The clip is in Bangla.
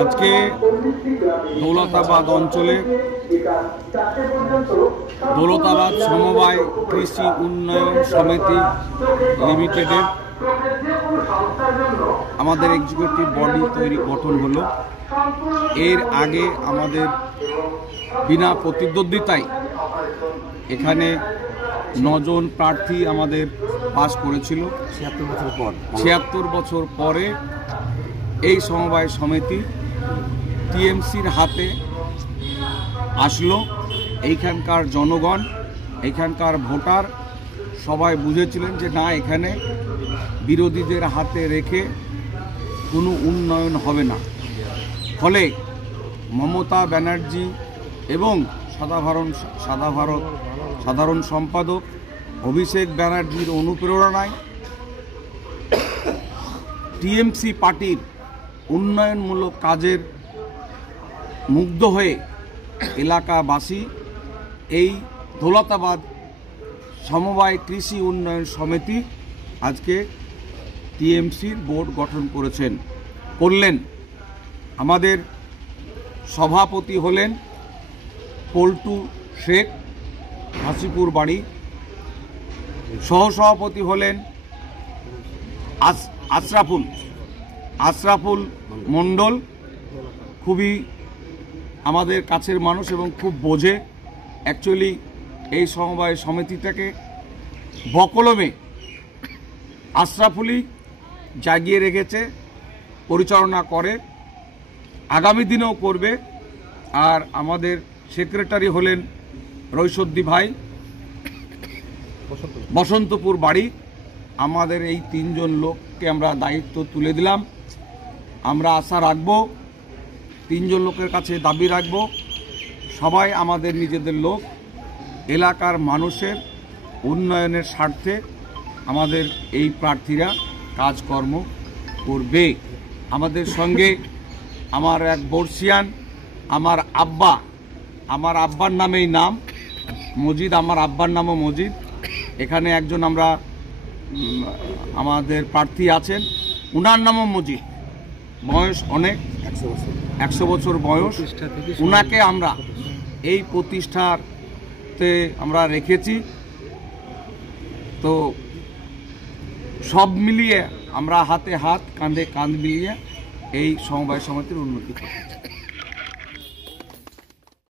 আজকে দৌলতাবাদ অঞ্চলে দৌলতাবাদ সমবায় কৃষি উন্নয়ন সমিতি লিমিটেডের আমাদের এক্সিকিউটিভ বডি গঠন হলো। এর আগে আমাদের বিনা প্রতিদ্বন্দ্বিতায় এখানে 9 জন প্রার্থী আমাদের পাস করেছিল। 76 বছর পরে এই সমবায় সমিতি টিএমসির হাতে আসলো। এইখানকার জনগণ, এইখানকার ভোটার সবাই বুঝেছিলেন যে না, এখানে বিরোধীদের হাতে রেখে কোনো উন্নয়ন হবে না। ফলে মমতা ব্যানার্জি এবং সাধারণ সম্পাদক অভিষেক ব্যানার্জির অনুপ্রেরণায় টিএমসি পার্টির উন্নয়নমূলক কাজের মুগ্ধ হয়ে এলাকাবাসী এই দৌলতাবাদ সমবায় কৃষি উন্নয়ন সমিতি আজকে টিএমসির বোর্ড গঠন করলেন। আমাদের সভাপতি হলেন পল্টু শেখ, হাসিপুর বাড়ি। সহসভাপতি হলেন আশরাফুল মণ্ডল, খুবই আমাদের কাছের মানুষ এবং খুব বোঝে। অ্যাকচুয়ালি এই সমবায় সমিতিটাকে বকলমে আশরাফুলই জাগিয়ে রেখেছে, পরিচালনা করে, আগামী দিনেও করবে। আর আমাদের সেক্রেটারি হলেন রৈসদ্দি ভাই, বসন্তপুর বাড়ি। আমাদের এই 3 জন লোককে আমরা দায়িত্ব তুলে দিলাম। আমরা আশা রাখব, 3 জন লোকের কাছে দাবি রাখব, সবাই আমাদের নিজেদের লোক, এলাকার মানুষের উন্নয়নের স্বার্থে আমাদের এই প্রার্থীরা কাজকর্ম করবে। আমাদের সঙ্গে আমার এক বর্ষিয়ান, আমার আব্বার নামেই নাম মজিদ, আমার আব্বার নামও মজিদ। এখানে একজন আমাদের প্রার্থী আছেন, উনার নামও মজিদ, বয়স অনেক, 100 বছর বয়স। উনাকে আমরা এই প্রতিষ্ঠাতে আমরা রেখেছি। তো সব মিলিয়ে আমরা হাতে হাত, কাঁধে কাঁধ মিলিয়ে এই সমবায় সমিতির উন্নতি করি।